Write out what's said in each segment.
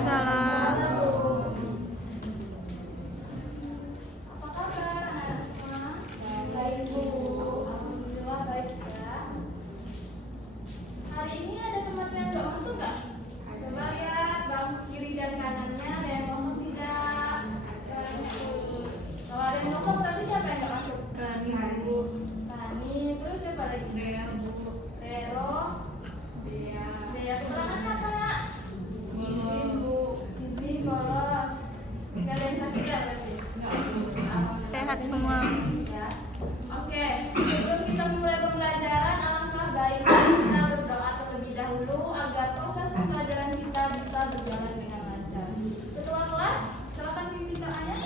Salam. Apa kabar anak semua? Baik Bu, alhamdulillah baik ya. Hari ini ada teman yang nggak masuk nggak? Coba lihat bangku kiri dan kanannya ada yang kosong tidak? Kalau ada yang kosong berarti siapa yang nggak masuk? Rani Bu. Rani, terus siapa lagi? Dea Bu. Rero. Dea. Dea kekurangannya apa nak? Izin Bu. Izin bolos. Nggak ada yang sakit ya berarti? Sehat semua. Ya. Oke, sebelum kita mulai pembelajaran, alangkah baiknya kita berdoa terlebih dahulu agar proses pembelajaran kita bisa berjalan dengan lancar. Ketua kelas, silakan pimpin doanya.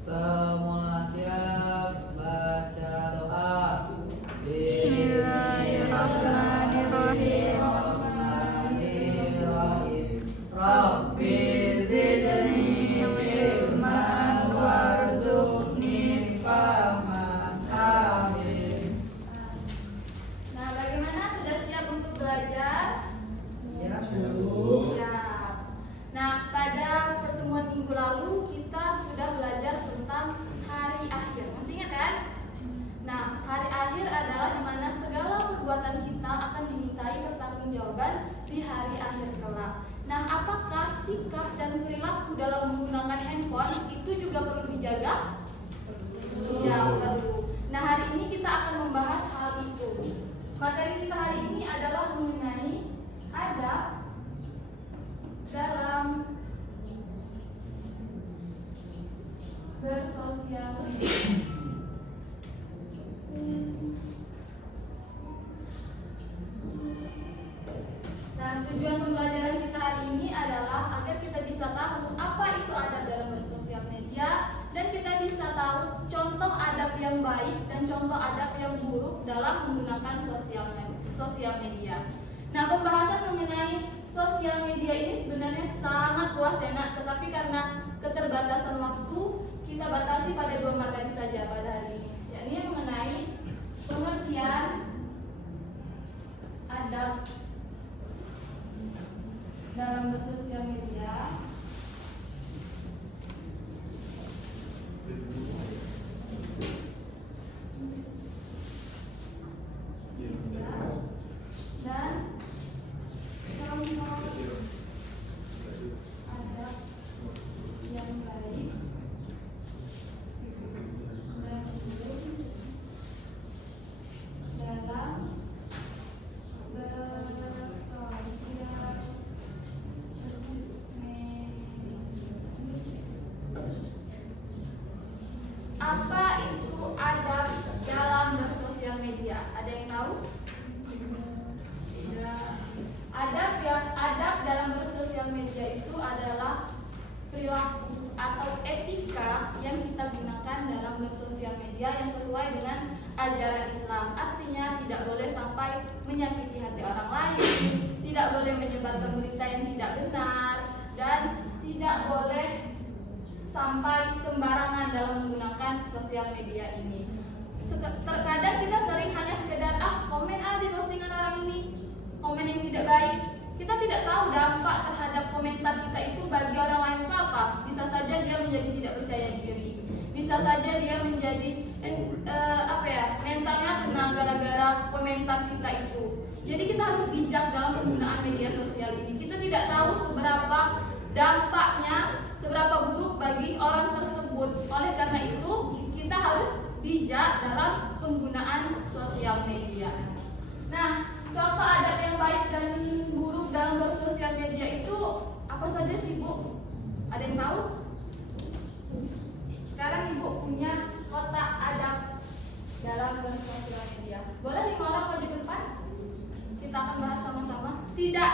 Semua siap, baca doa. Bismillahirrahmanirrahim. Rabbi zidni ilman warzuqni fahman. Amin. Nah, bagaimana sudah siap untuk belajar? Ya, Siap. Nah, pada pertemuan minggu lalu kita sudah belajar tentang hari akhir. Masih ingat kan? Nah, hari akhir adalah di mana segala perbuatan kita akan dimintai pertanggungjawaban di hari akhir kelak. Nah, apakah sikap dan perilaku dalam menggunakan handphone itu juga perlu dijaga? Iya, perlu. Nah, hari ini kita akan membahas hal itu. Materi kita hari ini adalah mengenai adab dalam bersosial media. Nah, tujuan pembelajaran kita hari ini adalah agar kita bisa tahu apa itu adab dalam bersosial media dan kita bisa tahu contoh adab yang baik dan contoh adab yang buruk dalam menggunakan sosial media. Nah, pembahasan mengenai sosial media ini sebenarnya sangat luas ya nak, tetapi karena keterbatasan waktu kita batasi pada 2 materi saja pada hari ini, yakni mengenai pengertian adab dalam bersosial media dan contoh adab yang baik dan buruk dalam bersosial Apa itu adab dalam bersosial media? Ada yang tahu? Tidak. Adab dalam bersosial media itu adalah perilaku atau etika yang kita gunakan dalam bersosial media yang sesuai dengan ajaran Islam. Artinya tidak boleh sampai menyakiti hati orang lain, tidak boleh menyebarkan berita yang tidak benar, dan tidak boleh sampai sembarangan dalam menggunakan sosial media ini. Terkadang kita sering hanya sekedar komen di postingan orang ini, komen yang tidak baik. Kita tidak tahu dampak terhadap komentar kita itu bagi orang lain itu apa. Bisa saja dia menjadi tidak percaya diri, bisa saja dia menjadi mentalnya kena gara-gara komentar kita itu. Jadi kita harus bijak dalam penggunaan media sosial ini. Kita tidak tahu seberapa dampaknya, seberapa buruk bagi orang tersebut. Oleh karena itu, kita harus bijak dalam penggunaan sosial media. Nah, contoh adab yang baik dan buruk dalam bersosial media itu apa saja sih Bu? Ada yang tahu? Sekarang Ibu punya kotak adab dalam bersosial media. Boleh 5 orang maju ke depan? Kita akan bahas sama-sama. Tidak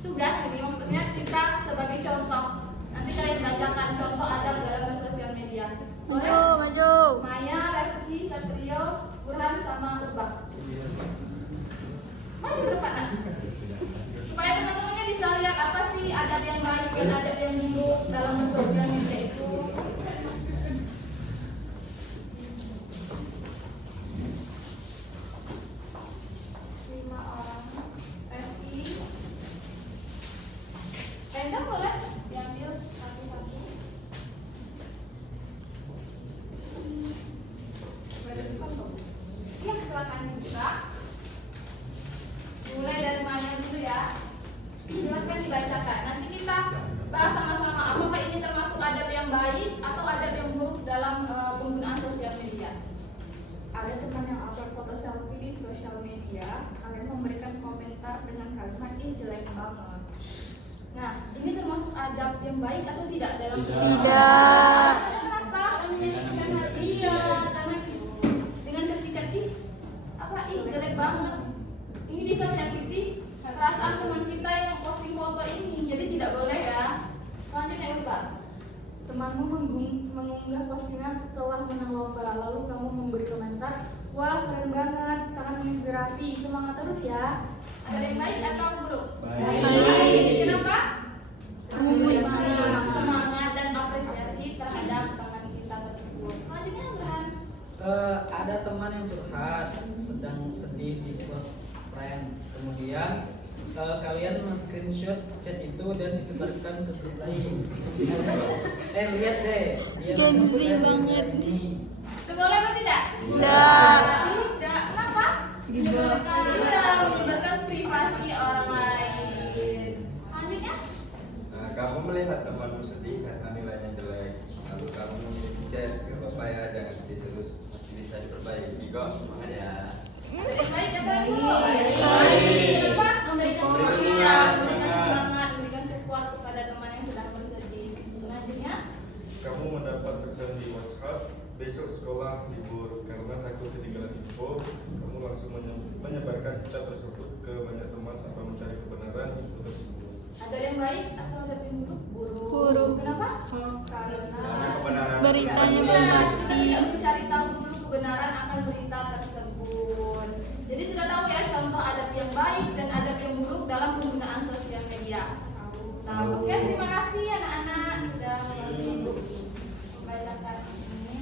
tugas ini, maksudnya kita sebagai contoh. Nanti kalian bacakan contoh adab dalam bersosial media. Boleh? Maju. Maya, Refki, Satrio, Burhan, sama Urbah. Maju ke depan nak. Supaya teman-temannya bisa lihat apa sih adab yang baik dan adab yang buruk dalam bersosial media itu. Lima orang. Refki, ya. Silahkan dibacakan. Nanti kita bahas sama-sama apakah ini termasuk adab yang baik atau adab yang buruk dalam penggunaan sosial media. Ada teman yang upload foto selfie di sosial media, kalian memberikan komentar dengan kalimat ih jelek banget. Nah, ini termasuk adab yang baik atau tidak dalam Tidak. Kenapa? Karena menyakitkan hati ya, karena dengan ketika ih jelek banget. Ini bisa menyakiti perasaan teman kita yang posting foto ini, jadi tidak boleh ya. Selanjutnya Mbak. Temanmu mengunggah postingan setelah menang lomba, lalu kamu memberi komentar, wah keren banget, sangat menginspirasi, semangat terus ya. Ada yang baik atau buruk? Baik. Kenapa? Memuji. Semangat dan apresiasi terhadap teman kita tersebut. Selanjutnya Abraham. Ada teman yang curhat, sedang sedih di post friend. Kemudian kalian screenshot chat itu dan disebarkan ke grup lain. Lihat deh, dia Gengsi masuk banget. ini. Itu boleh atau tidak? Tidak. Tidak. Kenapa? Menyebarkan privasi orang lain. Selanjutnya. Nah, kamu melihat temanmu sedih karena nilainya jelek, lalu kamu chat ke bapak ya, jangan sedih terus, masih bisa diperbaiki kok, semangat ya. Ada yang baik atau yang buruk? Baik. Kenapa? Memberikan Memberikan semangat, semangat. memberikan semangat, memberikan support kepada teman yang sedang bersedih. Selanjutnya. Kamu mendapat pesan di WhatsApp, besok sekolah libur karena takut ketinggalan info. Kamu langsung menyebarkan chat tersebut ke banyak teman tanpa mencari kebenaran info tersebut. Ada yang baik atau ada yang buruk? Buruk. Kenapa? Namanya kebenaran. Beritanya belum pasti. Kita tidak mencari tahu dulu kebenaran akan berita tersebut. Jadi sudah tahu ya contoh adab yang baik dan adab yang buruk dalam penggunaan sosial media. Tahu? Oke, terima kasih anak-anak sudah membantu membacakan ini.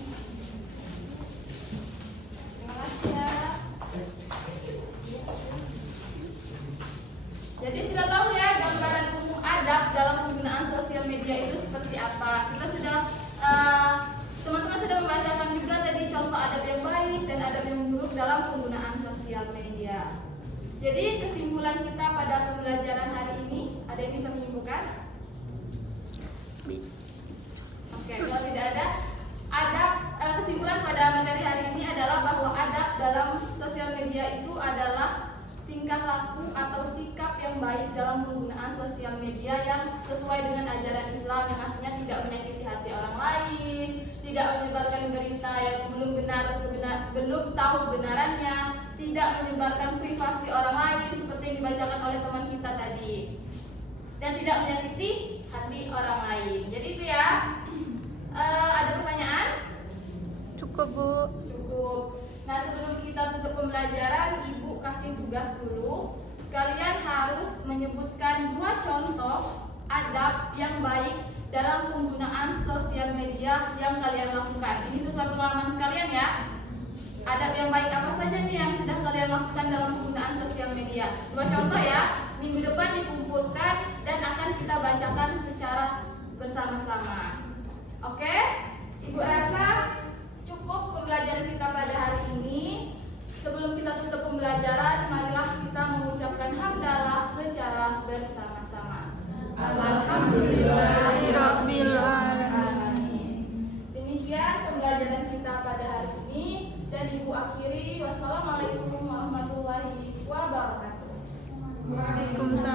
Terima kasih ya. Jadi sudah tahu ya gambaran umum adab dalam penggunaan sosial media itu seperti apa. Kita sudah teman-teman sudah membacakan juga tadi contoh adab yang baik dan adab yang buruk dalam penggunaan sosial media. Jadi kesimpulan kita pada pembelajaran hari ini, ada yang bisa menyimpulkan? Oke, kalau tidak ada, adab kesimpulan pada materi hari ini adalah bahwa adab dalam sosial media itu adalah tingkah laku atau sikap yang baik dalam penggunaan sosial media yang sesuai dengan ajaran Islam, yang artinya tidak menyakiti hati orang lain, tidak menyebarkan berita yang belum tahu kebenarannya, tidak menyebarkan privasi orang lain seperti yang dibacakan oleh teman kita tadi, dan tidak menyakiti hati orang lain. Jadi itu ya. Ada pertanyaan? Cukup, Bu. Cukup. Nah, sebelum kita tutup pembelajaran, Ibu kasih tugas dulu. Kalian harus menyebutkan 2 contoh adab yang baik dalam penggunaan sosial media yang kalian lakukan. Ini sesuai pengalaman kalian ya. Adab yang baik apa saja nih yang sudah kalian lakukan dalam penggunaan sosial media? 2 contoh ya. Minggu depan dikumpulkan dan akan kita bacakan secara bersama-sama. Oke? Ibu rasa cukup pembelajaran kita pada hari ini. Sebelum kita tutup pembelajaran, marilah kita mengucapkan hamdalah secara bersama-sama. Alhamdulillahirabbil alamin. Demikian pembelajaran kita pada hari ini, dan Ibu akhiri. Wassalamualaikum warahmatullahi wabarakatuh. Waalaikumsalam.